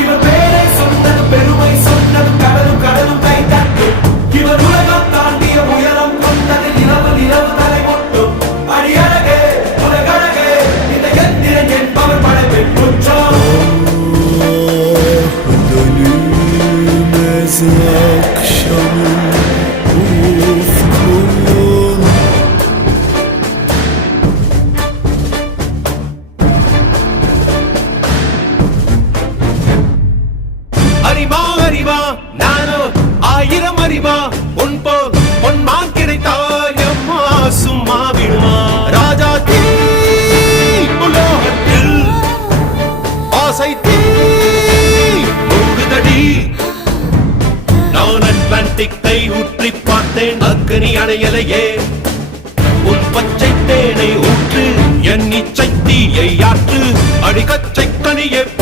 இவர் பேரை சொன்னது பெருமை சொன்னது கடலும் கடலும் கை தட்டும் இவர் உலகம் தாண்டிய உயரம் கொண்டது நிலவு நிலவு தலை மொட்டும் அடியழகே உலகழகே இந்த எந்திரன் என்பவர் படைப்பின் குற்றம் அறிவா அறிவா நானோ ஆயிரம் அறிவா உன் போல் பொன்மான் கிடைத்தாயம்மா சும்மா விடுமா ராஜா தீ உலோகத்தில் ஆசை தீ மூடுதடி நான் அட்லாண்டிக்கை ஊற்றி பார்த்தேன் அக்னி அணையலையே உன் பச்சை தேனை ஊற்று என் இச்சை தீயை ஆற்று அடிக்கச்சை கனியே